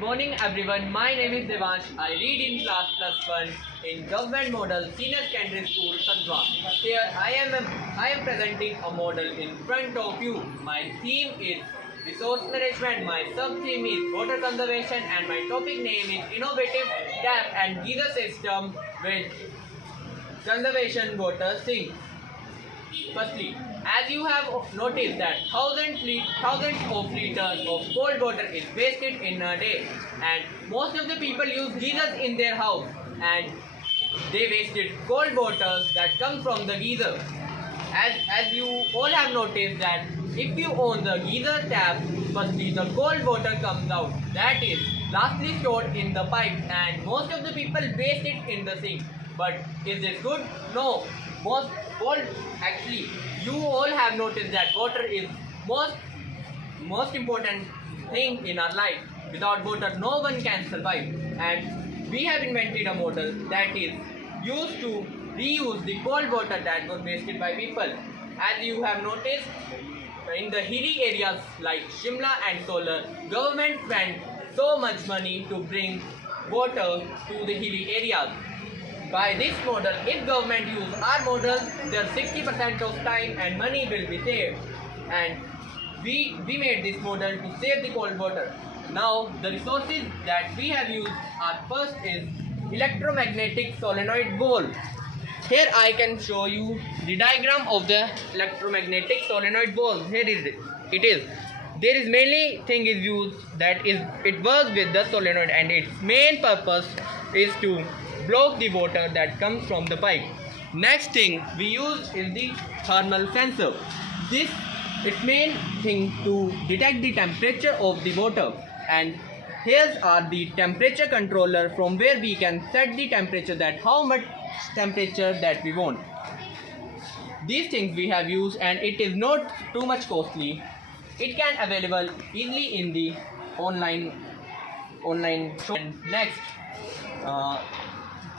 Morning everyone, my name is Devansh. I read in class plus 1 in Government Model Senior Secondary School, Sadhwa. Here I am presenting a model in front of you. My theme is resource management, my sub-theme is water conservation and my topic name is innovative tap and geyser system with conservation water sink. Firstly, as you have noticed that thousands of liters of cold water is wasted in a day, and most of the people use geysers in their house, and they wasted cold water that comes from the geyser. As you all have noticed that if you own the geyser tap, firstly the cold water comes out. That is lastly stored in the pipe, and most of the people waste it in the sink. But is this good? No. Most cold actually you all have noticed that water is most important thing in our life. Without water no one can survive, and we have invented a model that is used to reuse the cold water that was wasted by people. As you have noticed, in the hilly areas like Shimla and Solar, government spent so much money to bring water to the hilly areas. By this model, if government use our model, their 60% of time and money will be saved. And we made this model to save the cold water. Now the resources that we have used are, first is electromagnetic solenoid valve. Here I can show you the diagram of the electromagnetic solenoid valve. Here it is. There is mainly thing is used, that is it works with the solenoid, and its main purpose is to block the water that comes from the pipe. Next thing we use is the thermal sensor. This its main thing to detect the temperature of the water, and here are the temperature controller from where we can set the temperature, that how much temperature that we want. These things we have used, and it is not too much costly. It can available easily in the online shop. And next,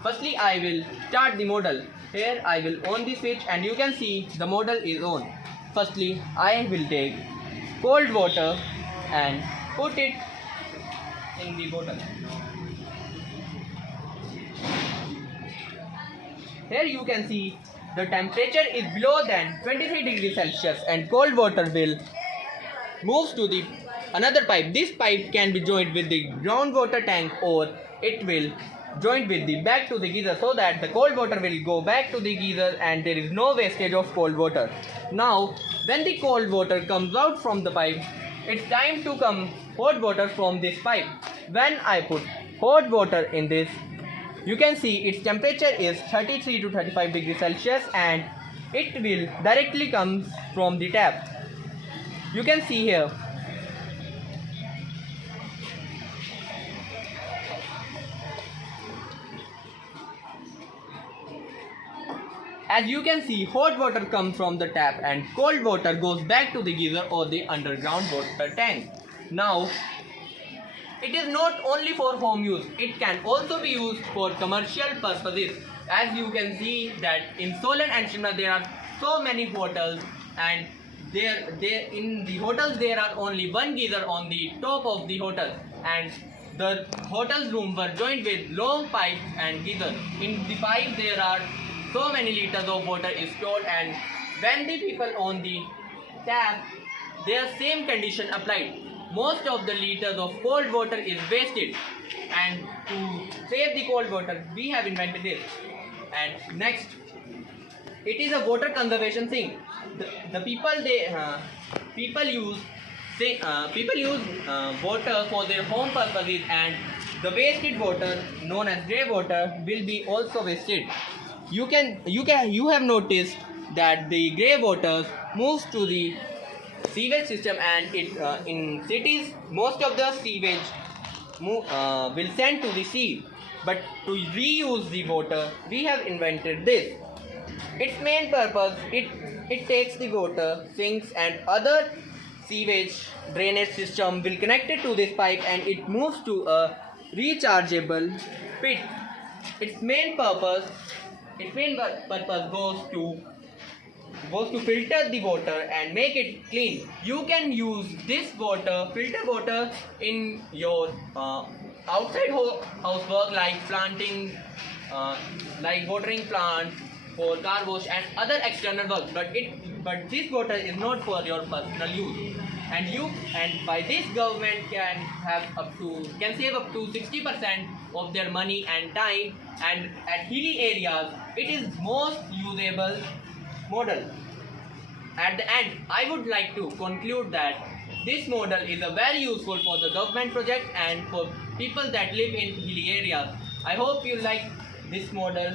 firstly I will start the model. Here I will on the switch and you can see the model is on. Firstly I will take cold water and put it in the bottle. Here you can see the temperature is below than 23 degrees Celsius, and cold water will moves to the another pipe. This pipe can be joined with the groundwater tank, or it will joined with the back to the geyser, so that the cold water will go back to the geyser and there is no wastage of cold water. Now when the cold water comes out from the pipe, it's time to come hot water from this pipe. When I put hot water in this, you can see its temperature is 33 to 35 degrees Celsius, and it will directly come from the tap. You can see here. As you can see, hot water comes from the tap and cold water goes back to the geyser or the underground water tank. Now, it is not only for home use, it can also be used for commercial purposes. As you can see that in Solan and Shimla there are so many hotels, and there in the hotels there are only one geyser on the top of the hotel, and the hotel's room were joined with long pipes and geyser. In the pipe there are so many liters of water is stored, and when the people on the tap, their same condition applied. Most of the liters of cold water is wasted, and to save the cold water we have invented this. And next, it is a water conservation thing. The people use water for their home purposes, and the wasted water known as grey water will be also wasted. You have noticed that the grey water moves to the sewage system, and it in cities most of the sewage will send to the sea. But to reuse the water we have invented this. Its main purpose, it takes the water, sinks and other sewage drainage system will connect it to this pipe, and it moves to a rechargeable pit. Its main purpose goes to was to filter the water and make it clean. You can use this water, filter water, in your outside housework, like planting, like watering plants, for car wash and other external work. But this water is not for your personal use. And by this, government can save up to 60% of their money and time. And at hilly areas, it is most usable model. At the end, I would like to conclude that this model is a very useful for the government project and for people that live in hilly areas. I hope you like this model.